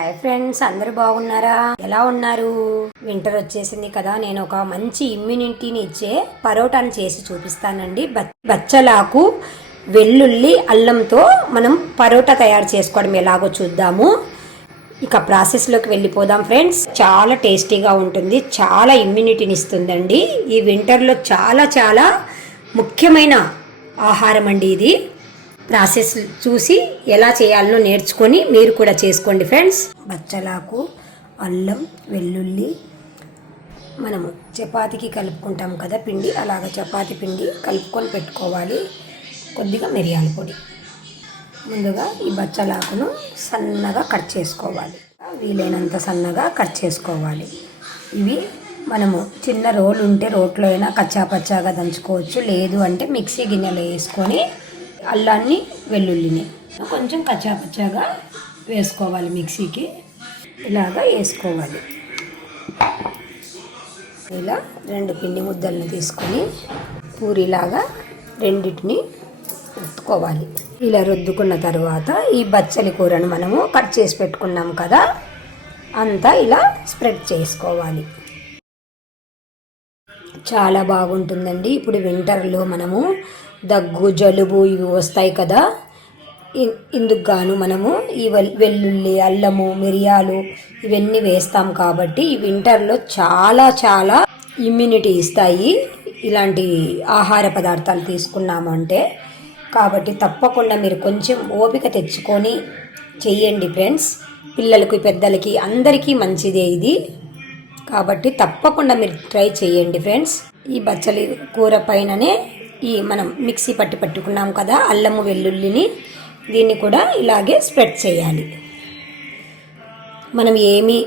Hi friends, అందరూ బాగున్నారా? ఎలా ఉన్నారు? వింటర్ వచ్చేసింది కదా, నేను ఒక మంచి ఇమ్యూనిటీని ఇచ్చే పరోటాని చేసి చూపిస్తానండి. బచ్చలాకు, వెల్లుల్లి, అల్లంతో మనం పరోటా తయారు చేసుకోవడం ఎలాగో చూద్దాము. ఇక ప్రాసెస్లోకి వెళ్ళిపోదాం ఫ్రెండ్స్. చాలా టేస్టీగా ఉంటుంది, చాలా ఇమ్యూనిటీని ఇస్తుందండి. ఈ వింటర్లో చాలా చాలా ముఖ్యమైన ఆహారం అండి ఇది. ప్రాసెస్ చూసి ఎలా చేయాలనో నేర్చుకొని మీరు కూడా చేసుకోండి ఫ్రెండ్స్. బచ్చలాకు, అల్లం, వెల్లుల్లి మనము చపాతీకి కలుపుకుంటాం కదా పిండి, అలాగ చపాతీ పిండి కలుపుకొని పెట్టుకోవాలి. కొద్దిగా మిరియాల పొడి. ముందుగా ఈ బచ్చలాకును సన్నగా కట్ చేసుకోవాలి, వీలైనంత సన్నగా కట్ చేసుకోవాలి. ఇవి మనము చిన్న రోలు ఉంటే రోట్లో అయినా కచ్చాపచ్చాగా దంచుకోవచ్చు, లేదు అంటే మిక్సీ గిన్నెలో వేసుకొని అల్లాన్ని, వెల్లుల్లిని కొంచెం కచ్చాపచ్చాగా వేసుకోవాలి. మిక్సీకి ఇలాగా వేసుకోవాలి. ఇలా 2 పిండి ముద్దలను తీసుకొని పూరిలాగా రెండింటిని రుద్దుకోవాలి. ఇలా రుద్దుకున్న తర్వాత ఈ బచ్చలి కూరను మనము కట్ చేసి పెట్టుకున్నాం కదా, అంతా ఇలా స్ప్రెడ్ చేసుకోవాలి. చాలా బాగుంటుందండి. ఇప్పుడు వింటర్లో మనము దగ్గు, జలుబు ఇవి వస్తాయి కదా, ఇందుకు గాను మనము ఈ వెల్లుల్లి, అల్లము, మిరియాలు ఇవన్నీ వేస్తాం కాబట్టి ఈ వింటర్లో చాలా చాలా ఇమ్యూనిటీ ఇస్తాయి ఇలాంటి ఆహార పదార్థాలు తీసుకున్నాము అంటే. కాబట్టి తప్పకుండా మీరు కొంచెం ఓపిక తెచ్చుకొని చెయ్యండి ఫ్రెండ్స్. పిల్లలకి, పెద్దలకి అందరికీ మంచిదే ఇది. కాబట్టి తప్పకుండా మీరు ట్రై చేయండి ఫ్రెండ్స్. ఈ బచ్చలి కూర పైననే ఈ మనం మిక్సీ పట్టుకున్నాం కదా అల్లము, వెల్లుల్లిని, దీన్ని కూడా ఇలాగే స్ప్రెడ్ చేయాలి. మనం ఏమీ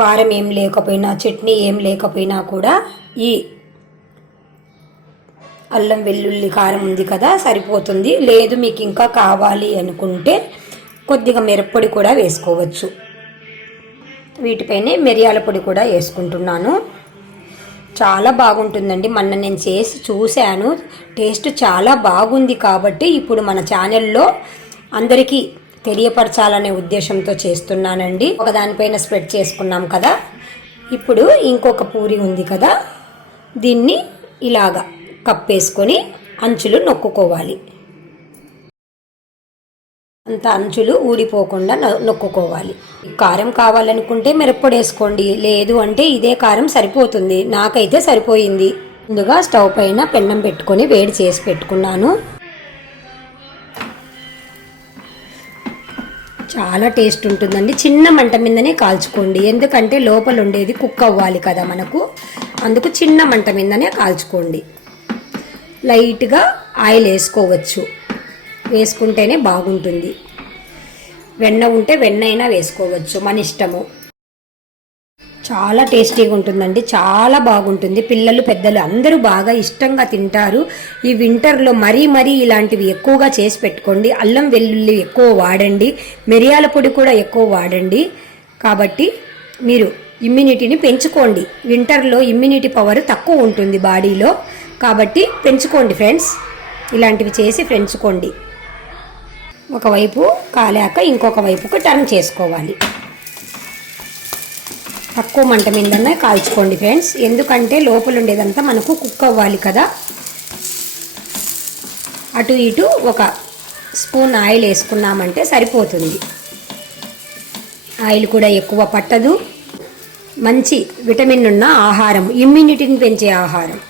కారం ఏం లేకపోయినా, చట్నీ ఏం లేకపోయినా కూడా ఈ అల్లం, వెల్లుల్లి కారం ఉంది కదా సరిపోతుంది. లేదు మీకు ఇంకా కావాలి అనుకుంటే కొద్దిగా మిరప్పొడి కూడా వేసుకోవచ్చు. వీటిపైనే మిరియాల పొడి కూడా వేసుకుంటున్నాను. చాలా బాగుంటుందండి. మొన్న నేను చేసి చూశాను, టేస్ట్ చాలా బాగుంది. కాబట్టి ఇప్పుడు మన ఛానల్లో అందరికీ తెలియపరచాలనే ఉద్దేశంతో చేస్తున్నానండి. ఒకదానిపైన స్ప్రెడ్ చేసుకున్నాం కదా, ఇప్పుడు ఇంకొక పూరి ఉంది కదా, దీన్ని ఇలాగా కప్పేసుకొని అంచులు నొక్కుకోవాలి. అంత అంచులు ఊడిపోకుండా నొక్కుకోవాలి. కారం కావాలనుకుంటే మిరప్పొడి వేసుకోండి, లేదు అంటే ఇదే కారం సరిపోతుంది. నాకైతే సరిపోయింది. ముందుగా స్టవ్ పైన పెన్నం పెట్టుకొని వేడి చేసి పెట్టుకున్నాను. చాలా టేస్ట్ ఉంటుందండి. చిన్న మంట మీదనే కాల్చుకోండి, ఎందుకంటే లోపల ఉండేది కుక్ అవ్వాలి కదా మనకు. అందుకు చిన్న మంట మీదనే కాల్చుకోండి. లైట్గా ఆయిల్ వేసుకోవచ్చు, వేసుకుంటేనే బాగుంటుంది. వెన్న ఉంటే వెన్న అయినా వేసుకోవచ్చు, మన ఇష్టము. చాలా టేస్టీగా ఉంటుందండి, చాలా బాగుంటుంది. పిల్లలు, పెద్దలు అందరూ బాగా ఇష్టంగా తింటారు. ఈ వింటర్లో మరీ ఇలాంటివి ఎక్కువగా చేసి పెట్టుకోండి. అల్లం, వెల్లుల్లి ఎక్కువ వాడండి, మిరియాల పొడి కూడా ఎక్కువ వాడండి. కాబట్టి మీరు ఇమ్యూనిటీని పెంచుకోండి. వింటర్లో ఇమ్యూనిటీ పవర్ తక్కువ ఉంటుంది బాడీలో, కాబట్టి పెంచుకోండి ఫ్రెండ్స్. ఇలాంటివి చేసి పెంచుకోండి. ఒకవైపు కాలాక ఇంకొక వైపుకు టర్న్ చేసుకోవాలి. తక్కువ మంట మీదనే కాల్చుకోండి ఫ్రెండ్స్, ఎందుకంటే లోపల ఉండేదంతా మనకు కుక్ అవ్వాలి కదా. అటు ఇటు 1 స్పూన్ ఆయిల్ వేసుకున్నామంటే సరిపోతుంది. ఆయిల్ కూడా ఎక్కువ పట్టదు. మంచి విటమిన్ ఉన్న ఆహారం, ఇమ్యూనిటీని పెంచే ఆహారం.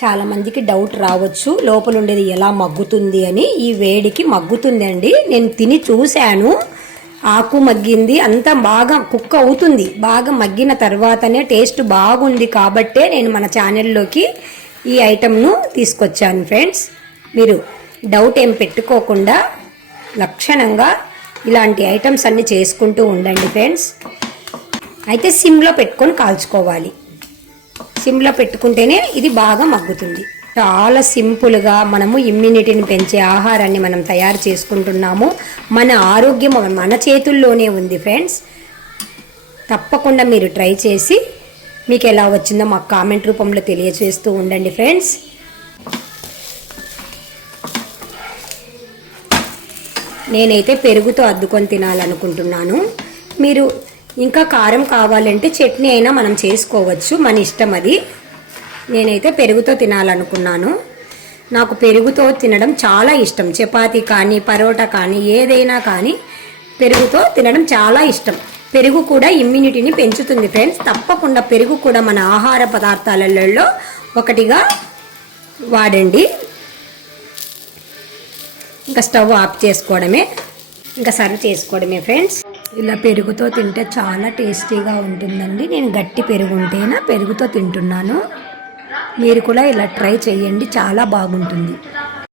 చాలామందికి డౌట్ రావచ్చు, లోపల ఉండేది ఎలా మగ్గుతుంది అని. ఈ వేడికి మగ్గుతుంది అండి. నేను తిని చూశాను, ఆకు మగ్గింది, అంతా బాగా కుక్ అవుతుంది. బాగా మగ్గిన తర్వాతనే టేస్ట్ బాగుంది. కాబట్టే నేను మన ఛానల్లోకి ఈ ఐటెంను తీసుకొచ్చాను ఫ్రెండ్స్. మీరు డౌట్ ఏం పెట్టుకోకుండా లక్షణంగా ఇలాంటి ఐటమ్స్ అన్నీ చేసుకుంటూ ఉండండి ఫ్రెండ్స్. అయితే సిమ్లో పెట్టుకొని కాల్చుకోవాలి. సిమ్లో పెట్టుకుంటేనే ఇది బాగా మగ్గుతుంది. చాలా సింపుల్గా మనము ఇమ్యూనిటీని పెంచే ఆహారాన్ని మనం తయారు చేసుకుంటున్నాము. మన ఆరోగ్యం మన చేతుల్లోనే ఉంది ఫ్రెండ్స్. తప్పకుండా మీరు ట్రై చేసి మీకు ఎలా వచ్చిందో మాకు కామెంట్ రూపంలో తెలియజేస్తూ ఉండండి ఫ్రెండ్స్. నేనైతే పెరుగుతో అద్దుకొని తినాలనుకుంటున్నాను. మీరు ఇంకా కారం కావాలంటే చట్నీ అయినా మనం చేసుకోవచ్చు, మన ఇష్టం అది. నేనైతే పెరుగుతో తినాలనుకున్నాను. నాకు పెరుగుతో తినడం చాలా ఇష్టం. చపాతీ కానీ పరోటా కానీ ఏదైనా కానీ పెరుగుతో తినడం చాలా ఇష్టం. పెరుగు కూడా ఇమ్యూనిటీని పెంచుతుంది ఫ్రెండ్స్. తప్పకుండా పెరుగు కూడా మన ఆహార పదార్థాలలో ఒకటిగా వాడండి. ఇంకా స్టవ్ ఆఫ్ చేసుకోవడమే, ఇంకా సర్వ్ చేసుకోవడమే ఫ్రెండ్స్. ఇలా పెరుగుతో తింటే చాలా టేస్టీగా ఉంటుందండి. నేను గట్టి పెరుగు ఉంటేనా పెరుగుతో తింటున్నాను. మీరు కూడా ఇలా ట్రై చేయండి, చాలా బాగుంటుంది.